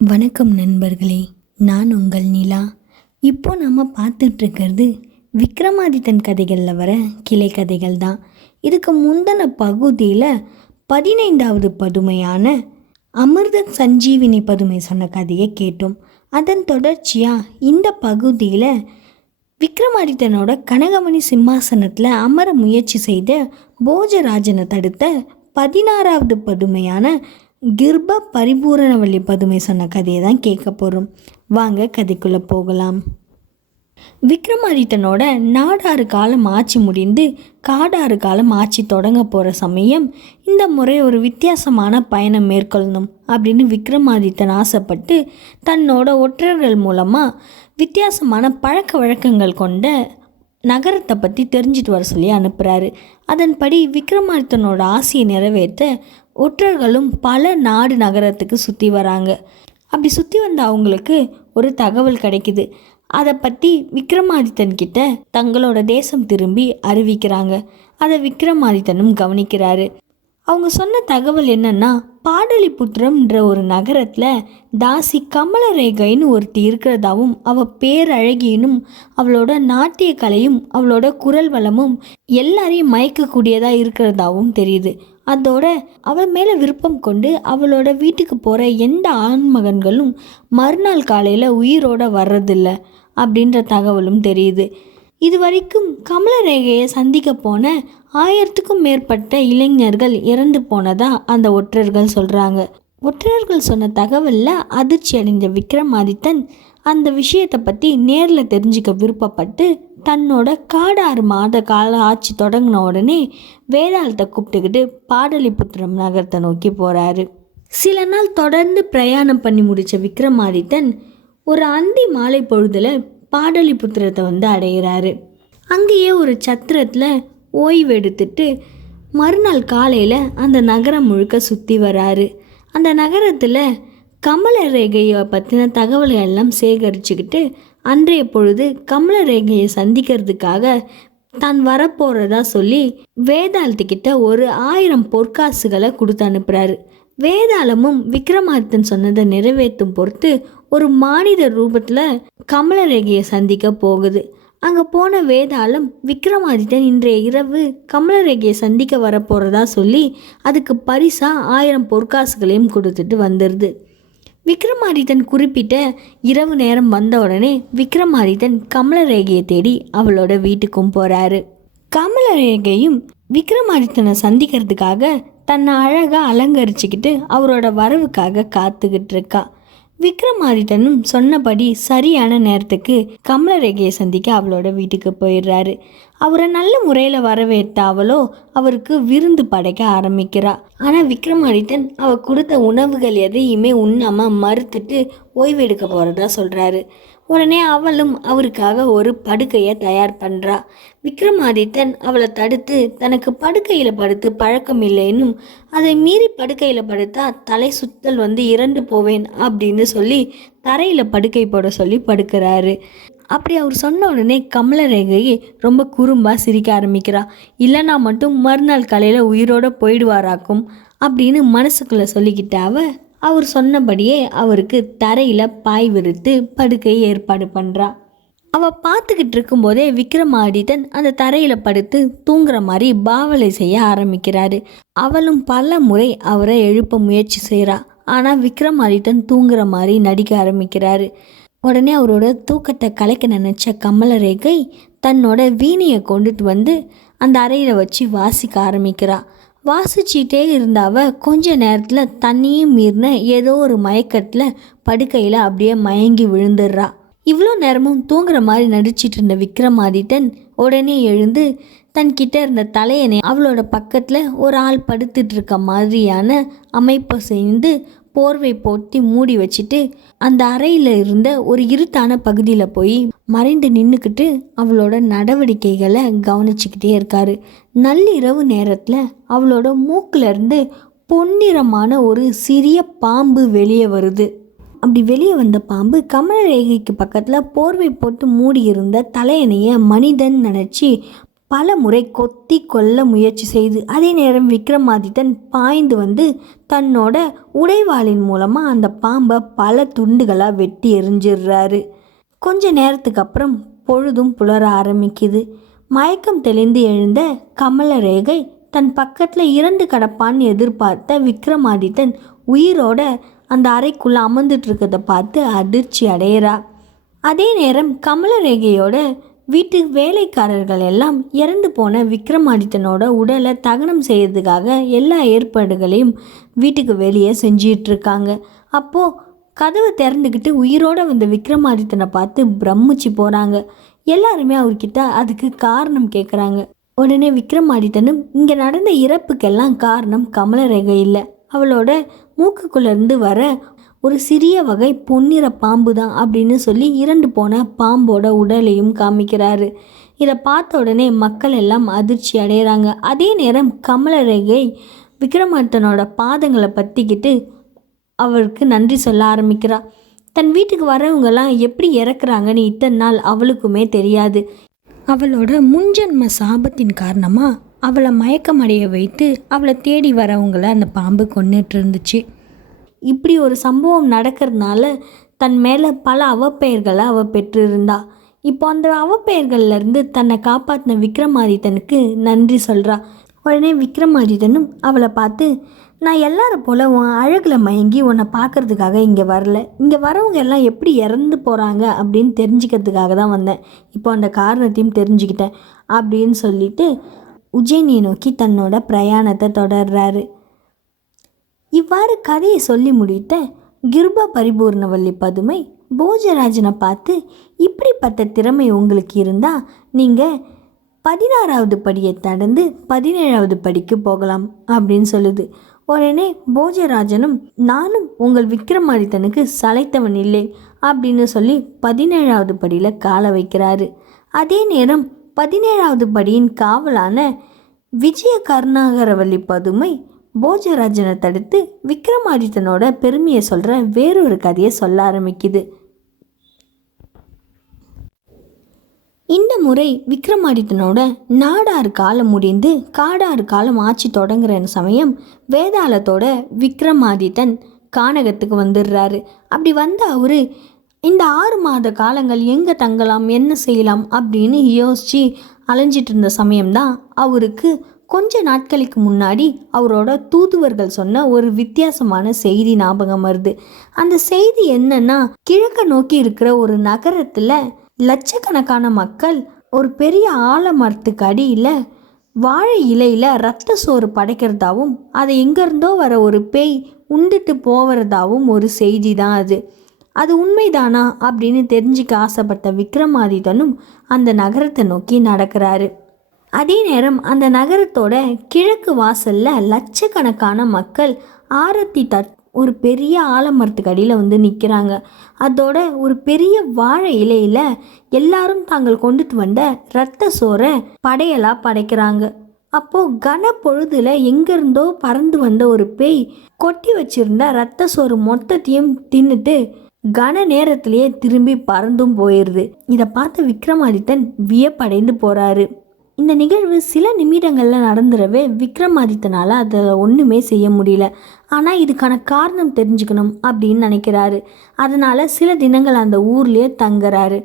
வணக்கம் நண்பர்களே, நான் உங்கள் நிலா. இப்போ நம்ம பார்த்துட்ருக்கிறது விக்ரமாதித்தன் கதைகளில் வர கிளை கதைகள் தான். இதுக்கு முந்தின பகுதியில் 15வது பதுமையான அமிர்த சஞ்சீவினி பதுமை சொன்ன கதையை கேட்டோம். அதன் தொடர்ச்சியாக இந்த பகுதியில் விக்ரமாதித்தனோட கனகமணி சிம்மாசனத்தில் அமர முயற்சி செய்த போஜராஜனை தடுத்த 16வது பதுமையான கிர்ப பரிபூரணவல்லி பதுமை சொன்ன கதையை தான் கேட்க போகிறோம். வாங்க கதைக்குள்ளே போகலாம். விக்ரமாதித்தனோட நாடாறு காலம் ஆட்சி முடிந்து காடாறு காலம் ஆட்சி தொடங்க போகிற சமயம் இந்த முறை ஒரு வித்தியாசமான பயணம் மேற்கொள்ளணும் அப்படின்னு விக்ரமாதித்தன் ஆசைப்பட்டு தன்னோட ஒற்றர்கள் மூலமாக வித்தியாசமான பழக்க வழக்கங்கள் கொண்ட நகரத்தை பற்றி தெரிஞ்சிட்டு வர சொல்லி அனுப்புகிறாரு. அதன்படி விக்ரமாதித்தனோட ஆசையை நிறைவேற்ற ஒற்றர்களும் பல நாடு நகரத்துக்கு சுற்றி வராங்க. அப்படி சுற்றி வந்த அவங்களுக்கு ஒரு தகவல் கிடைக்குது. அதை பற்றி விக்ரமாதித்தன் கிட்ட தங்களோட தேசம் திரும்பி அறிவிக்கிறாங்க. அதை விக்ரமாதித்தனும் கவனிக்கிறாரு. அவங்க சொன்ன தகவல் என்னன்னா, பாடலிபுத்திரம்ன்ற ஒரு நகரத்தில் தாசி கமலரேகைன்னு ஒருத்தி இருக்கிறதாவும் அவள் பேரழகினும் அவளோட நாட்டிய கலையும் அவளோட குரல் வளமும் எல்லாரையும் மயக்கக்கூடியதாக இருக்கிறதாவும் தெரியுது. அதோட அவள் மேலே விருப்பம் கொண்டு அவளோட வீட்டுக்கு போகிற எந்த ஆண்மகன்களும் மறுநாள் காலையில் உயிரோட வர்றதில்ல அப்படின்ற தகவலும் தெரியுது. இது வரைக்கும் கமலரேகையை சந்திக்க போன 1000க்கும் மேற்பட்ட இளைஞர்கள் இறந்து போனதா அந்த ஒற்றர்கள் சொல்கிறாங்க. ஒற்றர்கள் சொன்ன தகவலில் அதிர்ச்சி அடைஞ்ச விக்ரமாதித்தன் அந்த விஷயத்தை பற்றி நேரில் தெரிஞ்சுக்க விருப்பப்பட்டு தன்னோட காடாறு மாத கால ஆட்சி தொடங்கின உடனே வேதாளத்தை கூப்பிட்டுக்கிட்டு பாடலிபுத்திரம் நகரத்தை நோக்கி போகிறாரு. சில நாள் தொடர்ந்து பிரயாணம் பண்ணி முடித்த விக்ரமாதித்தன் ஒரு அந்தி மாலை பொழுதில் பாடலிபுத்திரத்தை அடைகிறாரு. அங்கேயே ஒரு சத்திரத்தில் ஓய்வு எடுத்துட்டு மறுநாள் காலையில் அந்த நகரம் முழுக்க சுற்றி வராரு. அந்த நகரத்தில் கமலரேகையை பற்றின தகவல்கள் எல்லாம் சேகரிச்சுக்கிட்டு அன்றைய பொழுது கமலரேகையை சந்திக்கிறதுக்காக தான் வரப்போகிறதா சொல்லி வேதாளத்துக்கிட்ட ஒரு 1000 பொற்காசுகளை கொடுத்து அனுப்புகிறாரு. வேதாளமும் விக்ரமாதித்தன் சொன்னதை நிறைவேற்றும் பொறுத்து ஒரு மானிட ரூபத்தில் கமலரேகையை சந்திக்க போகுது. அங்கே போன வேதாளம் விக்ரமாதித்தன் இன்றைய இரவு கமலரேகையை சந்திக்க வரப்போகிறதா சொல்லி அதுக்கு பரிசாக 1000 பொற்காசுகளையும் கொடுத்துட்டு வந்துடுது. விக்ரமாதித்தன் குறிப்பிட்ட இரவு நேரம் வந்த உடனே விக்ரமாதித்தன் கமலரேகையை தேடி அவளோட வீட்டுக்கும் போகிறாரு. கமலரேகையும் விக்ரமாதித்தனை சந்திக்கிறதுக்காக தன்னை அழகாக அலங்கரிச்சுக்கிட்டு அவரோட வரவுக்காக காத்துக்கிட்டு இருக்கா. விக்ரமாதித்தனும் சொன்னபடி சரியான நேரத்துக்கு கமலரேகையை சந்திக்க அவளோட வீட்டுக்கு போயிடுறாரு. அவரை நல்ல முறையில் வரவேற்ற அவளோ அவருக்கு விருந்து படைக்க ஆரம்பிக்கிறா. ஆனால் விக்ரமாதித்தன் அவள் கொடுத்த உணவுகள் எதையுமே உண்ணாமல் மறுத்துட்டு ஓய்வெடுக்க போகிறதா சொல்கிறாரு. உடனே அவளும் அவருக்காக ஒரு படுக்கையை தயார் பண்ணுறா. விக்ரமாதித்தன் அவளை தடுத்து தனக்கு படுக்கையில் படுத்து பழக்கம் இல்லைன்னும் அதை மீறி படுக்கையில் படுத்தா தலை சுத்தல் இறந்து போவேன் அப்படின்னு சொல்லி தரையில் படுக்கை போட சொல்லி படுக்கிறாரு. அப்படி அவர் சொன்ன உடனே கமலரேகையை ரொம்ப குறும்பாக சிரிக்க ஆரம்பிக்கிறா. இல்லைனா மட்டும் மறுநாள் காலையில் உயிரோடு போயிடுவாராக்கும் அப்படின்னு மனசுக்குள்ளே சொல்லிக்கிட்ட அவர் சொன்னபடியே அவருக்கு தரையில் பாய் விரித்து படுக்கையை ஏற்பாடு பண்ணுறா. அவள் பார்த்துக்கிட்டு இருக்கும்போதே விக்ரமாதித்தன் அந்த தரையில் படுத்து தூங்குற மாதிரி பாவலை செய்ய ஆரம்பிக்கிறாரு. அவளும் பல முறை அவரை எழுப்ப முயற்சி செய்கிறா. ஆனால் விக்ரமாதித்தன் தூங்குற மாதிரி நடிக்க ஆரம்பிக்கிறாரு. உடனே அவரோட தூக்கத்தை கலைக்க நினச்ச கமலரேகை தன்னோட வீணையை கொண்டுட்டு அந்த அறையில் வச்சு வாசிக்க ஆரம்பிக்கிறா. வாசிச்சிட்டே இருந்தவ கொஞ்ச நேரத்தில் தண்ணியும் மீறின ஏதோ ஒரு மயக்கத்தில் படுக்கையில் அப்படியே மயங்கி விழுந்துடுறா. இவ்வளோ நேரமும் தூங்குற மாதிரி நடிச்சிட்டு இருந்த விக்ரமாதித்தன் உடனே எழுந்து தன்கிட்ட இருந்த தலையணை அவளோட பக்கத்தில் ஒரு ஆள் படுத்துட்டு இருக்க மாதிரியான அமைப்பை செய்து போர்வை போட்டு மூடி வச்சுட்டு அந்த அறையில் இருந்த ஒரு இருட்டான பகுதியில் போய் மறைந்து நின்றுக்கிட்டு அவளோட நடவடிக்கைகளை கவனிச்சுக்கிட்டே இருக்காரு. நள்ளிரவு நேரத்தில் அவளோட மூக்கிலேருந்து பொன்னிறமான ஒரு சிறிய பாம்பு வெளியே வருது. அப்படி வெளியே வந்த பாம்பு கமலரேகைக்கு பக்கத்தில் போர்வை போட்டு மூடி இருந்த தலையணையை மனிதன் நினச்சி பல முறை கொத்தி கொல்ல முயற்சி செய்து அதே நேரம் விக்ரமாதித்தன் பாய்ந்து வந்து தன்னோட உடைவாளின் மூலமாக அந்த பாம்பை பல துண்டுகளாக வெட்டி எரிஞ்சிடுறாரு. கொஞ்ச நேரத்துக்கு அப்புறம் பொழுதும் புலர ஆரம்பிக்குது. மயக்கம் தெளிந்து எழுந்த கமலரேகை தன் பக்கத்தில் இறந்து கிடப்பான்னு எதிர்பார்த்த விக்ரமாதித்தன் உயிரோட அந்த அறைக்குள்ளே அமர்ந்துட்டு இருக்கிறத பார்த்து அதிர்ச்சி அடையிறா. அதே நேரம் கமலரேகையோட வீட்டு வேலைக்காரர்கள் எல்லாம் இறந்து போன விக்ரமாதித்தனோட உடலை தகனம் செய்யறதுக்காக எல்லா ஏற்பாடுகளையும் வீட்டுக்கு வெளியே செஞ்சிட்ருக்காங்க. அப்போது கதவை திறந்துக்கிட்டு உயிரோடு வந்த விக்ரமாதித்தனை பார்த்து பிரமிச்சு போகிறாங்க. எல்லாருமே அவர்கிட்ட அதுக்கு காரணம் கேட்குறாங்க. உடனே விக்ரமாதித்தனும் இங்கே நடந்த இறப்புக்கெல்லாம் காரணம் கமலரேகை இல்லை, அவளோட மூக்குக்குள்ளேருந்து வர ஒரு சிறிய வகை பொன்னிற பாம்பு தான் அப்படின்னு சொல்லி இறந்து போன பாம்போட உடலையும் காமிக்கிறாரு. இதை பார்த்த உடனே மக்கள் எல்லாம் அதிர்ச்சி அடைகிறாங்க. அதே நேரம் கமலரேகை விக்ரமாதித்தனோட பாதங்களை பற்றிக்கிட்டு அவருக்கு நன்றி சொல்ல ஆரம்பிக்கிறா. தன் வீட்டுக்கு வரவங்கெல்லாம் எப்படி இறக்குறாங்கன்னு இத்தனை நாள் அவளுக்குமே தெரியாது. அவளோட முன்ஜென்ம சாபத்தின் காரணமாக அவளை மயக்கமடைய வைத்து அவளை தேடி வரவங்கள அந்த பாம்பு கொன்னுட்டு இருந்துச்சு. இப்படி ஒரு சம்பவம் நடக்கிறதுனால தன் மேலே பல அவப்பெயர்களை அவள் பெற்றிருந்தா. இப்போ அந்த அவப்பெயர்கள்லேருந்து தன்னை காப்பாற்றின விக்ரமாதித்தனுக்கு நன்றி சொல்கிறா. உடனே விக்ரமாதித்தனும் அவளை பார்த்து, நான் எல்லாரும் போல் உன் அழகில் மயங்கி உன்னை பார்க்குறதுக்காக இங்கே வரல, இங்கே வரவங்க எல்லாம் எப்படி இறந்து போகிறாங்க அப்படின்னு தெரிஞ்சுக்கிறதுக்காக தான் வந்தேன், இப்போ அந்த காரணத்தையும் தெரிஞ்சுக்கிட்டேன் அப்படின்னு சொல்லிட்டு உஜ்ஜயினியை நோக்கி தன்னோட பிரயாணத்தை தொடர்றாரு. இவ்வாறு கதையை சொல்லி முடித்த கிருப பரிபூர்ணவல்லி பதுமை போஜராஜனை பார்த்து, இப்படிப்பட்ட திறமை உங்களுக்கு இருந்தால் நீங்கள் 16வது படியை கடந்து 17வது படிக்கு போகலாம் அப்படின்னு சொல்லுது. உடனே போஜராஜனும், நானும் உங்கள் விக்ரமாதித்தனுக்கு சளைத்தவன் இல்லை அப்படின்னு சொல்லி 17வது படியில் கால வைக்கிறாரு. அதே நேரம் 17வது படியின் காவலான விஜய கருணாகரவல்லி பதுமை போஜராஜனை தடுத்து விக்ரமாதித்தனோட பெருமையை சொல்கிற வேறொரு கதையை சொல்ல ஆரம்பிக்குது. இந்த முறை விக்ரமாதித்தனோட நாடாறு காலம் முடிந்து காடாறு காலம் ஆட்சி தொடங்குற சமயம் வேதாளத்தோட விக்ரமாதித்தன் கானகத்துக்கு வந்துடுறாரு. அப்படி வந்த அவரு இந்த 6 மாத காலங்கள் எங்கே தங்கலாம், என்ன செய்யலாம் அப்படின்னு யோசித்து அலைஞ்சிட்டு இருந்த சமயம்தான் அவருக்கு கொஞ்ச நாட்களுக்கு முன்னாடி அவரோட தூதுவர்கள் சொன்ன ஒரு வித்தியாசமான செய்தி ஞாபகம் வருது. அந்த செய்தி என்னன்னா, கிழக்க நோக்கி இருக்கிற ஒரு நகரத்தில் லட்சக்கணக்கான மக்கள் ஒரு பெரிய ஆலமரத்துக்கு அடியில் வாழை இலையில் ரத்த சோறு படைக்கிறதாவும் அதை எங்கேருந்தோ வர ஒரு பேய் உண்டுட்டு போகிறதாவும் ஒரு செய்தி தான் அது உண்மைதானா அப்படின்னு தெரிஞ்சுக்க ஆசைப்பட்ட விக்ரமாதித்தனும் அந்த நகரத்தை நோக்கி நடக்கிறாரு. அதே நேரம் அந்த நகரத்தோட கிழக்கு வாசலில் லட்சக்கணக்கான மக்கள் ஆரத்தி ஒரு பெரிய ஆலமரத்துக்கு அடியில் வந்து நிற்கிறாங்க. அதோட ஒரு பெரிய வாழை இலையில் எல்லாரும் தாங்கள் கொண்டுட்டு வந்த இரத்த சோறை படையலாக படைக்கிறாங்க. அப்போது கன பொழுதில் எங்கேருந்தோ பறந்து வந்த ஒரு பேய் கொட்டி வச்சிருந்த இரத்த சோறு மொத்தத்தையும் தின்னுட்டு கன நேரத்திலேயே திரும்பி பறந்தும் போயிடுது. இதை பார்த்த விக்ரமாதித்தன் வியப்படைந்து போகிறாரு. இந்த நிகழ்வு சில நிமிடங்களில் நடந்துடவே விக்ரமாதித்தனால் அதை ஒன்றுமே செய்ய முடியல. ஆனால் இதுக்கான காரணம் தெரிஞ்சுக்கணும் அப்படின்னு நினைக்கிறாரு. அதனால் சில தினங்கள் அந்த ஊர்லேயே தங்குறாரு.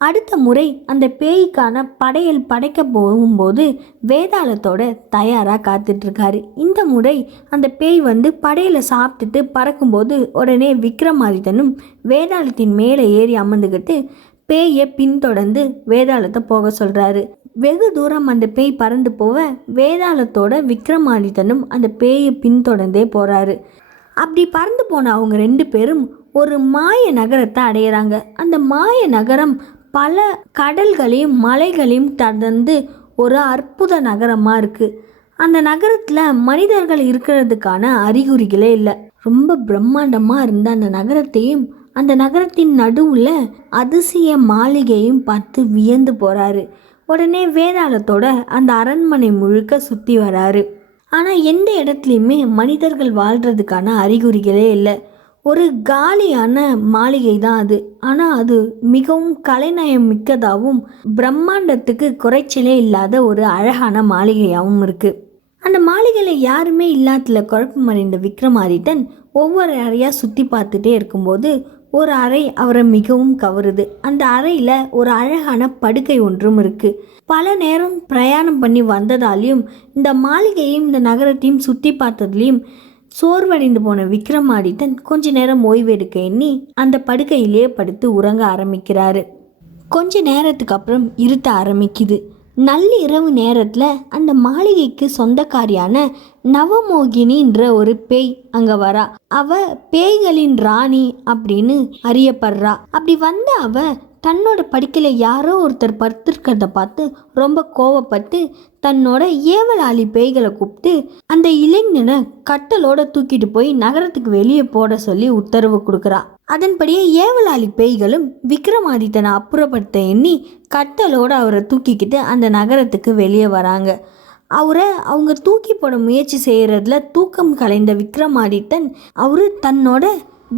அடுத்த முறை அந்த பேய்க்கான படையல் படைக்க போகும்போது வேதாளத்தோட தயாராக காத்துட்ருக்காரு. இந்த முறை அந்த பேய் வந்து படையலை சாப்பிட்டுட்டு பறக்கும்போது உடனே விக்ரமாதித்தனும் வேதாளத்தின் மேலே ஏறி அமர்ந்துக்கிட்டு பேயை பின்தொடர்ந்து வேதாளத்தை போக சொல்கிறாரு. வெகு தூரம் அந்த பேய் பறந்து போக வேதாளத்தோட விக்ரமாதித்தனும் அந்த பேயை பின்தொடர்ந்தே போகிறாரு. அப்படி பறந்து போன அவங்க 2 பேரும் ஒரு மாய நகரத்தை அடையிறாங்க. அந்த மாய நகரம் பல கடல்களையும் மலைகளையும் கடந்து ஒரு அற்புத நகரமாக இருக்குது. அந்த நகரத்தில் மனிதர்கள் இருக்கிறதுக்கான அறிகுறிகளே இல்லை. ரொம்ப பிரம்மாண்டமாக இருந்த அந்த நகரத்தையும் அந்த நகரத்தின் நடுவில் அதிசய மாளிகையும் பார்த்து வியந்து போகிறாரு. உடனே வேதாளத்தோட அந்த அரண்மனை முழுக்க சுற்றி வராரு. ஆனால் எந்த இடத்துலையுமே மனிதர்கள் வாழ்கிறதுக்கான அறிகுறிகளே இல்லை. ஒரு காலியான மாளிகை தான் அது. ஆனால் அது மிகவும் கலைநயம் மிக்கதாகவும் பிரம்மாண்டத்துக்கு குறைச்சலே இல்லாத ஒரு அழகான மாளிகையாகவும் இருக்குது. அந்த மாளிகையில் யாருமே இல்லாததில் குழப்பமடைந்த விக்ரமாதித்தன் ஒவ்வொரு அறையாக சுற்றி பார்த்துட்டே இருக்கும்போது ஒரு அறை அவரை மிகவும் கவருது. அந்த அறையில் ஒரு அழகான படுக்கை ஒன்றும் இருக்குது. பல நேரம் பிரயாணம் பண்ணி வந்ததாலையும் இந்த மாளிகையும் இந்த நகரத்தையும் சுற்றி பார்த்ததுலேயும் சோர்வடைந்து போன விக்ரமாதித்தன் கொஞ்ச நேரம் ஓய்வெடுக்க எண்ணி அந்த படுக்கையிலே படுத்து உறங்க ஆரம்பிக்கிறாரு. கொஞ்ச நேரத்துக்கு அப்புறம் இருட்ட ஆரம்பிக்குது. நள்ளிரவு நேரத்தில் அந்த மாளிகைக்கு சொந்தக்காரியான நவமோகினின்ற ஒரு பேய் அங்கே வரா. அவ பேய்களின் ராணி அப்படின்னு அறியப்படுறா. அப்படி வந்த அவ தன்னோட படுக்கையில் யாரோ ஒருத்தர் படுத்திருக்கிறத பார்த்து ரொம்ப கோவப்பட்டு தன்னோட ஏவலாளி பேய்களை கூப்பிட்டு அந்த இளைஞனை கட்டலோட தூக்கிட்டு போய் நகரத்துக்கு வெளியே போட சொல்லி உத்தரவு கொடுக்குறா. அதன்படியே ஏவலாளி பேய்களும் விக்ரமாதித்தனை அப்புறப்படுத்த எண்ணி கட்டலோடு அவரை தூக்கிக்கிட்டு அந்த நகரத்துக்கு வெளியே வராங்க. அவங்க தூக்கி போட முயற்சி செய்கிறதுல தூக்கம் கலைந்த விக்ரமாதித்தன் தன்னோட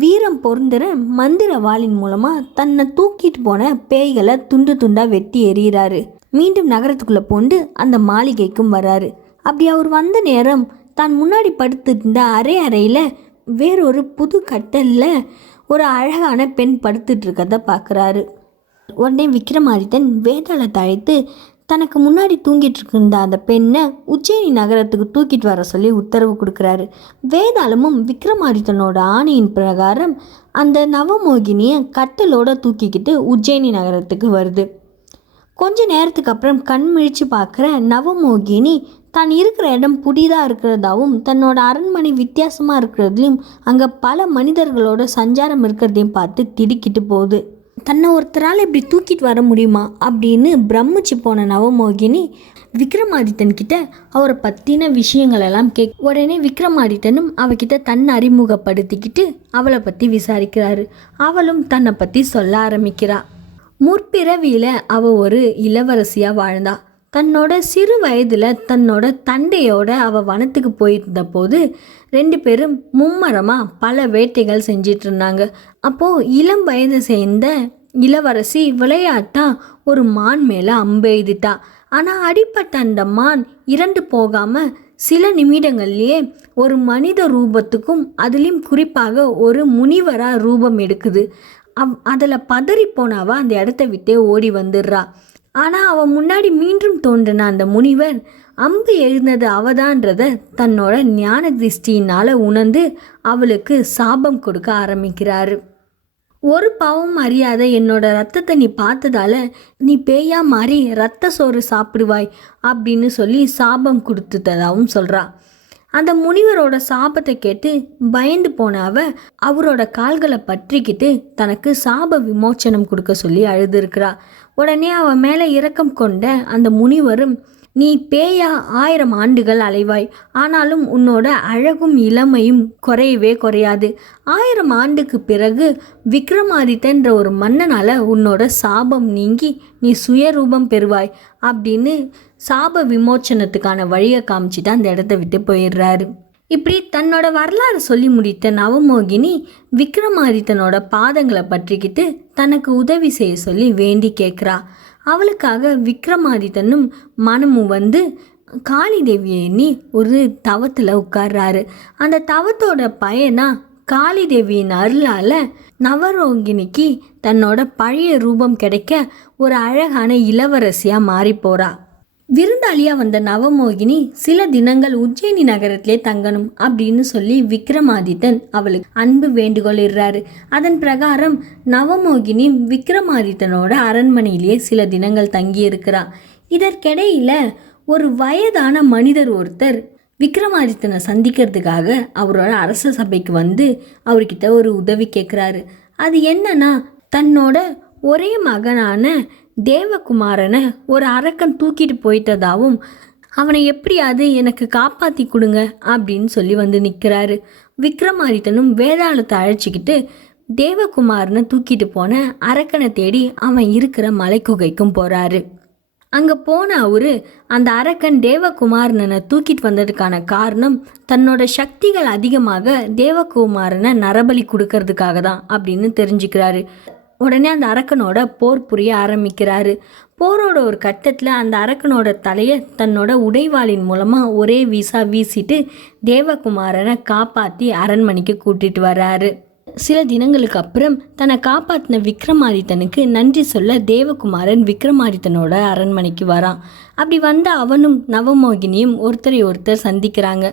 வீரம் பொருந்துற மந்திரவாளின் மூலமாக தன்னை தூக்கிட்டு போன பேய்களை துண்டு துண்டாக வெட்டி எறிகிறாரு. மீண்டும் நகரத்துக்குள்ளே போண்டு அந்த மாளிகைக்கும் வராரு. அப்படி அவர் வந்த நேரம் தான் முன்னாடி படுத்துட்டு இருந்த அறையில் வேறொரு புது கட்டலில் ஒரு அழகான பெண் படுத்துட்டு இருக்கிறத பார்க்குறாரு. உடனே விக்ரமாதித்தன் வேதாளத்தை அழைத்து தனக்கு முன்னாடி தூங்கிட்டு இருந்த அந்த பெண்ணை உஜ்ஜயினி நகரத்துக்கு தூக்கிட்டு வர சொல்லி உத்தரவு கொடுக்குறாரு. வேதாளமும் விக்ரமாதித்தனோட ஆணையின் பிரகாரம் அந்த நவமோகினியை கட்டலோட தூக்கிக்கிட்டு உஜ்ஜயினி நகரத்துக்கு வருது. கொஞ்ச நேரத்துக்கு அப்புறம் கண் முழிச்சு பார்க்குற நவமோகினி தான் இருக்கிற இடம் புதிதாக இருக்கிறதாவும் தன்னோட அரண்மனை வித்தியாசமாக இருக்கிறதுலையும் அங்கே பல மனிதர்களோட சஞ்சாரம் இருக்கிறதையும் பார்த்து திடுக்கிட்டு போகுது. தன்னை ஒருத்தரால் இப்படி தூக்கிட்டு வர முடியுமா அப்படின்னு பிரமிச்சு போன நவமோகினி விக்ரமாதித்தன் கிட்ட அவரை பற்றின விஷயங்களெல்லாம் உடனே விக்ரமாதித்தனும் அவகிட்ட தன்னை அறிமுகப்படுத்திக்கிட்டு அவளை பற்றி விசாரிக்கிறாரு. அவளும் தன்னை பற்றி சொல்ல ஆரம்பிக்கிறா. முற்பிறவியில் அவள் ஒரு இளவரசியாக வாழ்ந்தா. தன்னோட சிறு வயதில் தன்னோட தந்தையோட அவள் வனத்துக்கு போயிருந்த போது 2 பேரும் மும்மரமாக பல வேட்டைகள் செஞ்சிட்டு இருந்தாங்க. அப்போது இளம் வயது சேர்ந்த இளவரசி விளையாட்டா ஒரு மான் மேலே அம்பு எய்திட்டா. ஆனால் அடிப்பட்ட அந்த மான் இறந்து போகாமல் சில நிமிடங்கள்லேயே ஒரு மனித ரூபத்துக்கும் அதுலேயும் குறிப்பாக ஒரு முனிவராக ரூபம் எடுக்குது. அதில் பதறி போனாவா அந்த இடத்த விட்டே ஓடி வந்துடுறா. ஆனால் அவன் முன்னாடி மீண்டும் தோன்றின அந்த முனிவர் அம்பு எழுந்தது அவதான்றத தன்னோட ஞான திருஷ்டியினால் உணர்ந்து அவளுக்கு சாபம் கொடுக்க ஆரம்பிக்கிறாரு. ஒரு பாவம் அறியாத என்னோட ரத்தத்தை நீ பார்த்ததால நீ பேயா மாறி ரத்த சோறு சாப்பிடுவாய் அப்படின்னு சொல்லி சாபம் கொடுத்துட்டதாகவும் சொல்கிறா. அந்த முனிவரோட சாபத்தை கேட்டு பயந்து போன அவரோட கால்களை பற்றிக்கிட்டு தனக்கு சாப விமோச்சனம் கொடுக்க சொல்லி அழுதுருக்கிறா. உடனே அவன் மேலே இரக்கம் கொண்ட அந்த முனிவரும் நீ பேயா 1000 ஆண்டுகள் அலைவாய், ஆனாலும் உன்னோட அழகும் இளமையும் குறையவே குறையாது. 1000 ஆண்டுக்கு பிறகு விக்ரமாதித்தன்ற ஒரு மன்னனால் உன்னோட சாபம் நீங்கி நீ சுயரூபம் பெறுவாய் அப்படின்னு சாப விமோச்சனத்துக்கான வழியை காமிச்சிட்டு அந்த இடத்த விட்டு போயிடுறாரு. இப்படி தன்னோட வரலாறு சொல்லி முடித்த நவமோகினி விக்ரமாதித்தனோட பாதங்களை பற்றிக்கிட்டு தனக்கு உதவி செய்ய சொல்லி வேண்டி கேட்குறா. அவளுக்காக விக்ரமாதித்தனும் மனமும் வந்து காளி தேவியை எண்ணி ஒரு தவத்தில் உட்கார்றாரு. அந்த தவத்தோட பயனா காளி தேவியின் அருளால் நவரோகிணிக்கு தன்னோட பழைய ரூபம் கிடைக்க ஒரு அழகான இளவரசியாக மாறி போகிறா. விருந்தாளியாக வந்த நவமோகினி சில தினங்கள் உஜ்ஜயினி நகரத்திலே தங்கணும் அப்படின்னு சொல்லி விக்ரமாதித்தன் அவளுக்கு அன்பு வேண்டுகோள் இடுறாரு. அதன் பிரகாரம் நவமோகினி விக்ரமாதித்தனோட அரண்மனையிலேயே சில தினங்கள் தங்கி இருக்கிறா. இதற்கிடையில் ஒரு வயதான மனிதர் ஒருத்தர் விக்ரமாதித்தனை சந்திக்கிறதுக்காக அவரோட அரச சபைக்கு வந்து அவர்கிட்ட ஒரு உதவி கேட்குறாரு. அது என்னன்னா, தன்னோட ஒரே மகனான தேவகுமாரனை ஒரு அரக்கன் தூக்கிட்டு போயிட்டதாகவும் அவனை எப்படியாவது எனக்கு காப்பாற்றி கொடுங்க அப்படின்னு சொல்லி வந்து நிற்கிறாரு. விக்ரமாதித்தனும் வேதாளத்தை அழைச்சிக்கிட்டு தேவகுமாரனை தூக்கிட்டு போன அரக்கனை தேடி அவன் இருக்கிற மலைக்குகைக்கும் போகிறாரு. அங்கே போன அவரு அந்த அரக்கன் தேவகுமாரனை தூக்கிட்டு வந்ததுக்கான காரணம் தன்னோட சக்திகள் அதிகமாக தேவகுமாரனை நரபலி கொடுக்கறதுக்காக தான் அப்படின்னு தெரிஞ்சுக்கிறாரு. உடனே அந்த அரக்கனோட போர் புரிய ஆரம்பிக்கிறாரு. போரோட ஒரு கட்டத்தில் அந்த அரக்கனோட தலையை தன்னோட உடைவாளின் மூலமாக ஒரே வீசிட்டு தேவகுமாரனை காப்பாற்றி அரண்மனைக்கு கூட்டிட்டு வர்றாரு. சில தினங்களுக்கு அப்புறம் தன்னை காப்பாற்றின விக்ரமாதித்தனுக்கு நன்றி சொல்ல தேவகுமாரன் விக்ரமாதித்தனோட அரண்மனைக்கு வரான். அப்படி வந்த அவனும் நவமோகினியும் ஒருத்தரை ஒருத்தர் சந்திக்கிறாங்க.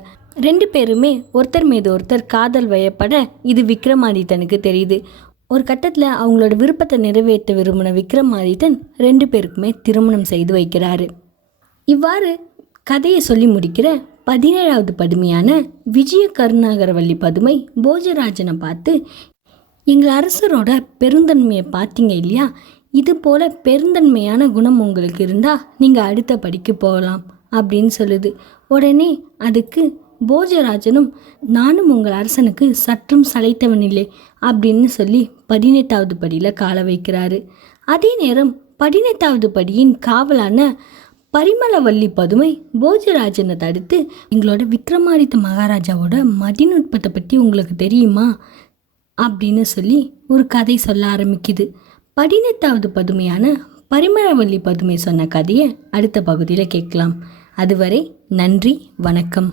2 பேருமே ஒருத்தர் மீது ஒருத்தர் காதல் வயப்பட இது விக்ரமாதித்தனுக்கு தெரியுது. ஒரு கட்டத்தில் அவங்களோட விருப்பத்தை நிறைவேற்ற விரும்பின விக்ரமாதித்தன் 2 பேருக்குமே திருமணம் செய்து வைக்கிறாரு. இவ்வாறு கதையை சொல்லி முடிக்கிற 17வது பதுமையான விஜய கருணாகரவல்லி பதுமை போஜராஜனை பார்த்து, எங்கள் அரசரோட பெருந்தன்மையை பார்த்தீங்க இல்லையா, இது போல் பெருந்தன்மையான குணம் உங்களுக்கு இருந்தால் நீங்கள் அடுத்த படிக்கு போகலாம் அப்படின்னு சொல்லுது. உடனே அதுக்கு போஜராஜனும், நானும் உங்கள் அரசனுக்கு சற்றும் சளைத்தவன் இல்லை அப்படின்னு சொல்லி 18வது படியில் கால வைக்கிறாரு. அதே நேரம் 18வது படியின் காவலான பரிமளவல்லி பதுமை போஜராஜனை தடுத்து, எங்களோட விக்ரமாதித்த மகாராஜாவோட மதிநுட்பத்தை பற்றி உங்களுக்கு தெரியுமா அப்படின்னு சொல்லி ஒரு கதை சொல்ல ஆரம்பிக்குது. 18வது பதுமையான பரிமளவல்லி பதுமை சொன்ன கதையை அடுத்த பகுதியில் கேட்கலாம். அதுவரை நன்றி, வணக்கம்.